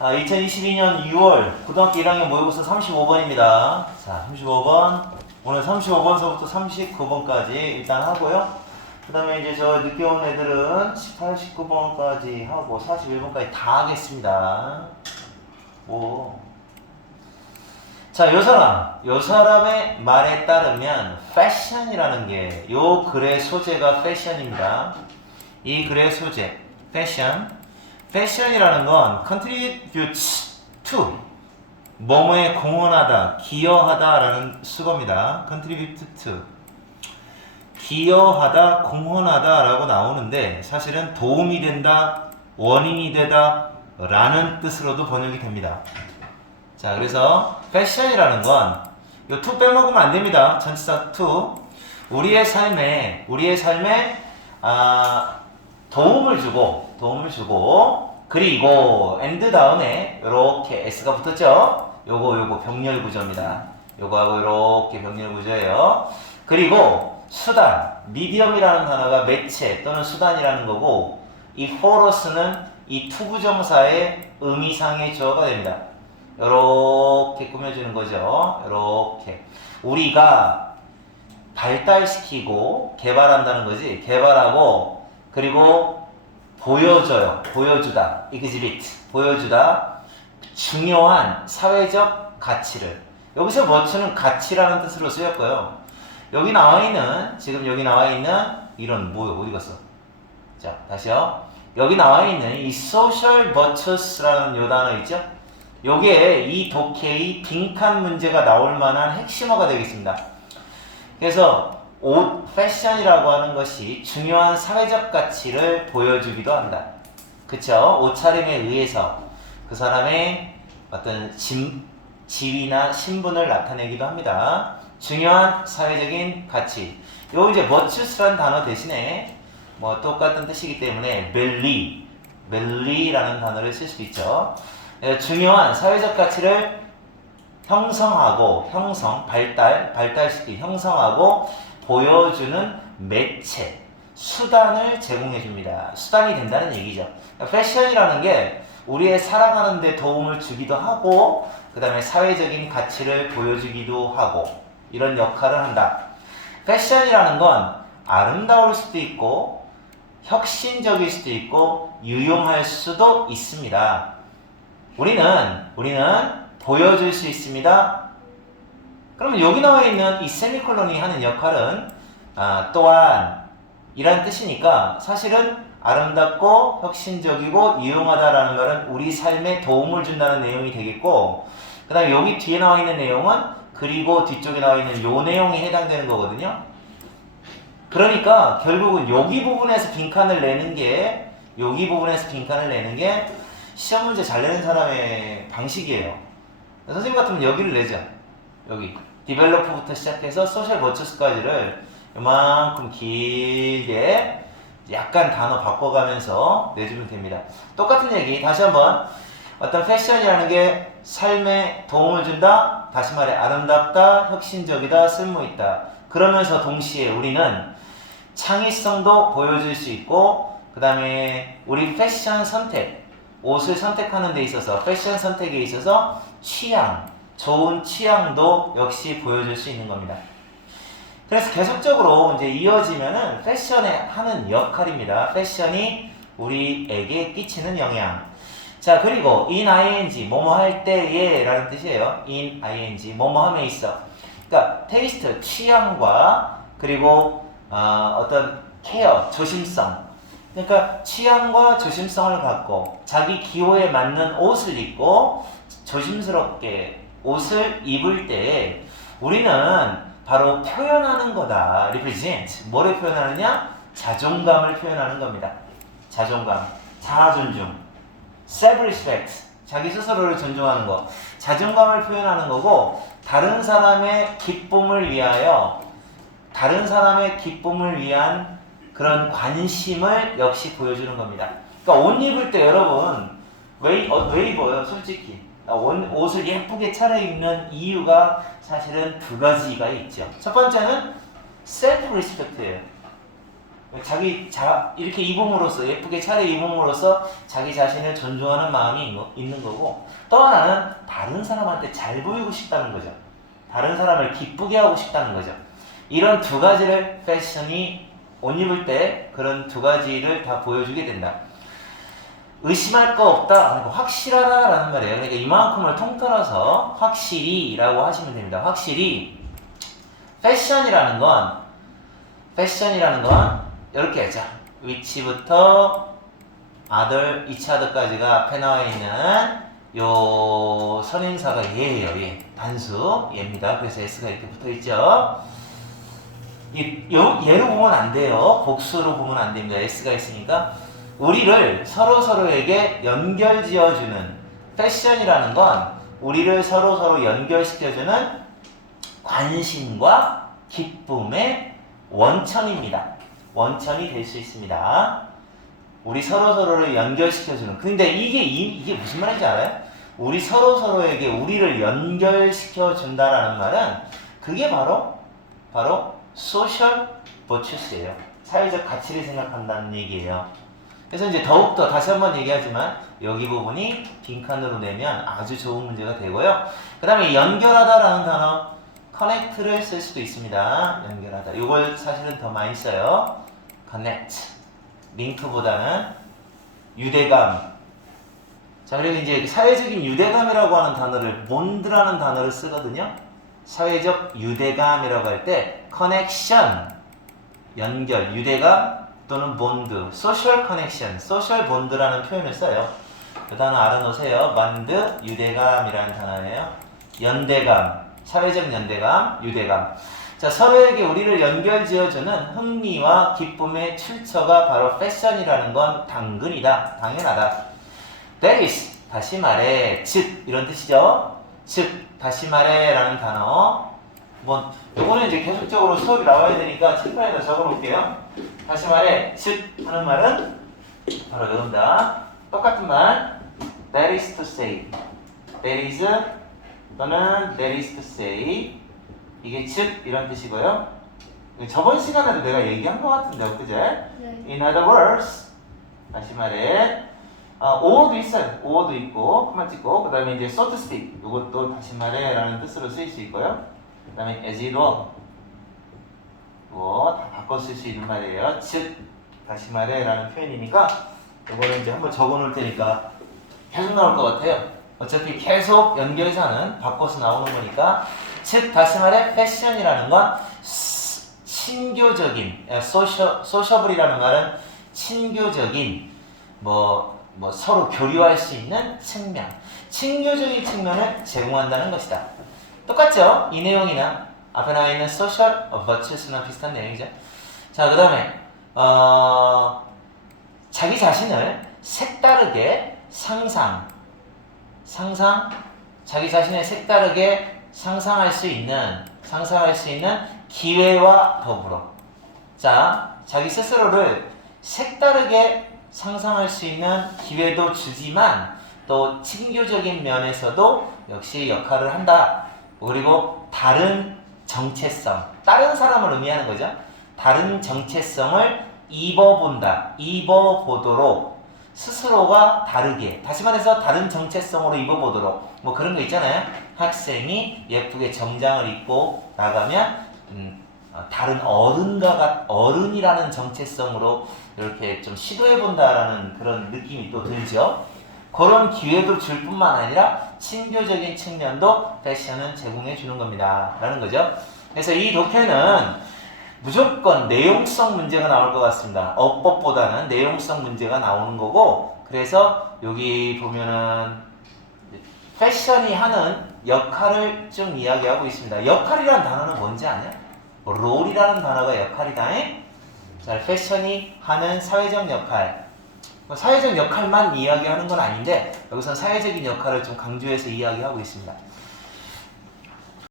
아, 2022년 6월 고등학교 1학년 모의고사 35번입니다. 자, 35번. 오늘 35번서부터 39번까지 일단 하고요. 그 다음에 이제 저 늦게 온 애들은 18, 19번까지 하고 41번까지 다 하겠습니다. 오. 자, 요 사람, 요 사람의 말에 따르면 패션이라는 게 요 글의 소재가 패션입니다. 이 글의 소재, 패션. 패션이라는 건 contributes to 뭐뭐에 공헌하다, 기여하다라는 수거입니다. contribute to 기여하다, 공헌하다라고 나오는데 사실은 도움이 된다, 원인이 되다 라는 뜻으로도 번역이 됩니다. 자, 그래서 패션이라는 건요 to 빼먹으면 안 됩니다. 전치사 to 우리의 삶에 우리의 삶에 아, 도움을 주고 도움을 주고 그리고 and 다음에 이렇게 s가 붙었죠. 요거 요거 병렬 구조입니다. 요거하고 이렇게 병렬 구조예요. 그리고 수단 미디엄이라는 단어가 매체 또는 수단이라는 거고 이 force는 이 투부정사의 의미상의 주어가 됩니다. 이렇게 꾸며주는 거죠. 이렇게 우리가 발달시키고 개발한다는 거지. 개발하고 그리고 보여줘요. 보여주다. exhibit. 보여주다. 중요한 사회적 가치를. 여기서 멋추는 가치라는 뜻으로 쓰였고요. 여기 나와 있는 지금 여기 나와 있는 이런 뭐요? 어디 갔어? 자 다시요. 여기 나와 있는 이 social virtues라는 요 단어 있죠? 요게 이 독해의 빈칸 문제가 나올 만한 핵심어가 되겠습니다. 그래서 옷, 패션이라고 하는 것이 중요한 사회적 가치를 보여주기도 한다. 그쵸? 옷차림에 의해서 그 사람의 어떤 진, 지위나 신분을 나타내기도 합니다. 중요한 사회적인 가치. 요 이제 머추스라는 단어 대신에 뭐 똑같은 뜻이기 때문에 멜리, 멜리라는 단어를 쓸 수 있죠. 예, 중요한 사회적 가치를 형성하고 형성, 발달, 발달시키 형성하고 보여주는 매체, 수단을 제공해 줍니다. 수단이 된다는 얘기죠. 그러니까 패션이라는 게 우리의 살아가는 데 도움을 주기도 하고 그 다음에 사회적인 가치를 보여주기도 하고 이런 역할을 한다. 패션이라는 건 아름다울 수도 있고 혁신적일 수도 있고 유용할 수도 있습니다. 우리는 우리는 보여줄 수 있습니다. 그러면 여기 나와 있는 이 세미콜론이 하는 역할은 아, 또한 이란 뜻이니까 사실은 아름답고 혁신적이고 유용하다라는 말은 우리 삶에 도움을 준다는 내용이 되겠고 그 다음에 여기 뒤에 나와 있는 내용은 그리고 뒤쪽에 나와 있는 요 내용이 해당되는 거거든요. 그러니까 결국은 여기 부분에서 빈칸을 내는 게 여기 부분에서 빈칸을 내는 게 시험 문제 잘 내는 사람의 방식이에요. 선생님 같으면 여기를 내죠. 여기 디벨로퍼부터 시작해서 소셜 버처스까지를 이만큼 길게 약간 단어 바꿔가면서 내주면 됩니다. 똑같은 얘기 다시 한번 어떤 패션이라는 게 삶에 도움을 준다. 다시 말해 아름답다, 혁신적이다, 쓸모있다. 그러면서 동시에 우리는 창의성도 보여줄 수 있고 그 다음에 우리 패션 선택 옷을 선택하는 데 있어서 패션 선택에 있어서 취향 좋은 취향도 역시 보여줄 수 있는 겁니다. 그래서 계속적으로 이제 이어지면은 패션에 하는 역할입니다. 패션이 우리에게 끼치는 영향. 자 그리고 in ing 뭐뭐 할 때에 라는 뜻이에요. in ing 뭐뭐 함에 있어. 그러니까 테이스트 취향과 그리고 어, 어떤 케어 조심성. 그러니까 취향과 조심성을 갖고 자기 기호에 맞는 옷을 입고 조심스럽게 옷을 입을 때 우리는 바로 표현하는 거다. represent. 뭐를 표현하느냐? 자존감을 표현하는 겁니다. 자존감. 자아 존중. self-respect. 자기 스스로를 존중하는 거. 자존감을 표현하는 거고 다른 사람의 기쁨을 위하여 다른 사람의 기쁨을 위한 그런 관심을 역시 보여주는 겁니다. 그러니까 옷 입을 때 여러분 왜, 어, 왜 입어요? 솔직히 아, 옷- 옷을 예쁘게 차려입는 이유가 사실은 두 가지가 있죠. 첫 번째는 셀프 리스펙트예요. 자기 자 이렇게 입음으로써 예쁘게 차려 입음으로써 자기 자신을 존중하는 마음이 있는 거고 또 하나는 다른 사람한테 잘 보이고 싶다는 거죠. 다른 사람을 기쁘게 하고 싶다는 거죠. 이런 두 가지를 패션이 옷 입을 때 그런 두 가지를 다 보여주게 된다. 의심할 거 없다, 거 확실하다라는 말이에요. 그러니까 이만큼을 통틀어서 확실히라고 하시면 됩니다. 확실히 패션이라는 건 패션이라는 건 이렇게 하죠. 위치부터 아들, 이차드까지가 앞에 나와 있는 요 선행사가 얘예요. 얘 단수 얘입니다. 그래서 s가 이렇게 붙어 있죠. 이, 요, 얘로 보면 안 돼요. 복수로 보면 안 됩니다. s가 있으니까 우리를 서로 서로에게 연결 지어주는 패션이라는 건 우리를 서로 서로 연결시켜주는 관심과 기쁨의 원천입니다. 원천이 될 수 있습니다. 우리 서로 서로를 연결시켜주는. 근데 이게 이, 이게 무슨 말인지 알아요? 우리 서로 서로에게 우리를 연결시켜 준다라는 말은 그게 바로 바로 소셜 버추스예요. 사회적 가치를 생각한다는 얘기예요. 그래서 이제 더욱더 다시 한번 얘기하지만 여기 부분이 빈칸으로 내면 아주 좋은 문제가 되고요. 그 다음에 연결하다라는 단어 connect를 쓸 수도 있습니다. 연결하다. 이걸 사실은 더 많이 써요. connect. 링크보다는 유대감. 자, 그리고 이제 사회적인 유대감이라고 하는 단어를 bond라는 단어를 쓰거든요. 사회적 유대감이라고 할때 connection 연결, 유대감 또는 bond, social connection, social bond라는 표현을 써요. 그 단어 알아놓으세요. bond, 유대감이라는 단어예요. 연대감, 사회적 연대감, 유대감. 자, 서로에게 우리를 연결 지어주는 흥미와 기쁨의 출처가 바로 패션이라는 건 당근이다. 당연하다. That is, 다시 말해, 즉, 이런 뜻이죠. 즉, 다시 말해, 라는 단어. 뭐, 요거는 이제 계속적으로 수업이 나와야 되니까 책판에다 적어 놓을게요. 다시 말해, 즉, 하는 말은 바로 이겁니다. 똑같은 말. That is to say. That is, 또는 that is to say. 이게 즉, 이런 뜻이고요. 저번 시간에도 내가 얘기한 것 같은데, 엊그제? 네. In other words, 다시 말해, 어, or도 있어요. or도 있고, 코만 찍고, 그 다음에 이제 so to speak, 이것도 다시 말해 라는 뜻으로 쓰일 수 있고요. 그 다음에 as it were, 이거 다 바꿔 쓸 수 있는 말이에요. 즉, 다시 말해 라는 표현이니까, 이거는 이제 한번 적어 놓을 테니까 계속 나올 것 같아요. 어차피 계속 연결해서 하는, 바꿔서 나오는 거니까, 즉, 다시 말해, 패션이라는 건 스- 친교적인, 야, 소셔, 소셔블이라는 말은 친교적인, 뭐, 뭐 서로 교류할 수 있는 측면, 친교적인 측면을 제공한다는 것이다. 똑같죠? 이 내용이나 앞에 나와 있는 social virtues나 비슷한 내용이죠. 자, 그 다음에 어, 자기 자신을 색다르게 상상, 상상, 자기 자신을 색다르게 상상할 수 있는, 상상할 수 있는 기회와 더불어. 자, 자기 스스로를 색다르게 상상할 수 있는 기회도 주지만 또 친교적인 면에서도 역시 역할을 한다. 그리고 다른 정체성, 다른 사람을 의미하는 거죠. 다른 정체성을 입어본다, 입어보도록 스스로가 다르게, 다시 말해서 다른 정체성으로 입어보도록 뭐 그런 거 있잖아요. 학생이 예쁘게 정장을 입고 나가면 음, 어, 다른 어른과 같, 어른이라는 정체성으로 이렇게 좀 시도해본다라는 그런 느낌이 또 들죠. 그런 기회도 줄 뿐만 아니라 친교적인 측면도 패션은 제공해 주는 겁니다. 라는 거죠. 그래서 이 독해는 무조건 내용성 문제가 나올 것 같습니다. 어법보다는 내용성 문제가 나오는 거고, 그래서 여기 보면은 패션이 하는 역할을 좀 이야기하고 있습니다. 역할이라는 단어는 뭔지 아냐? 롤이라는 단어가 역할이다. 잉? 자, 패션이 하는 사회적 역할. 뭐 사회적 역할만 이야기하는 건 아닌데 여기서 사회적인 역할을 좀 강조해서 이야기하고 있습니다.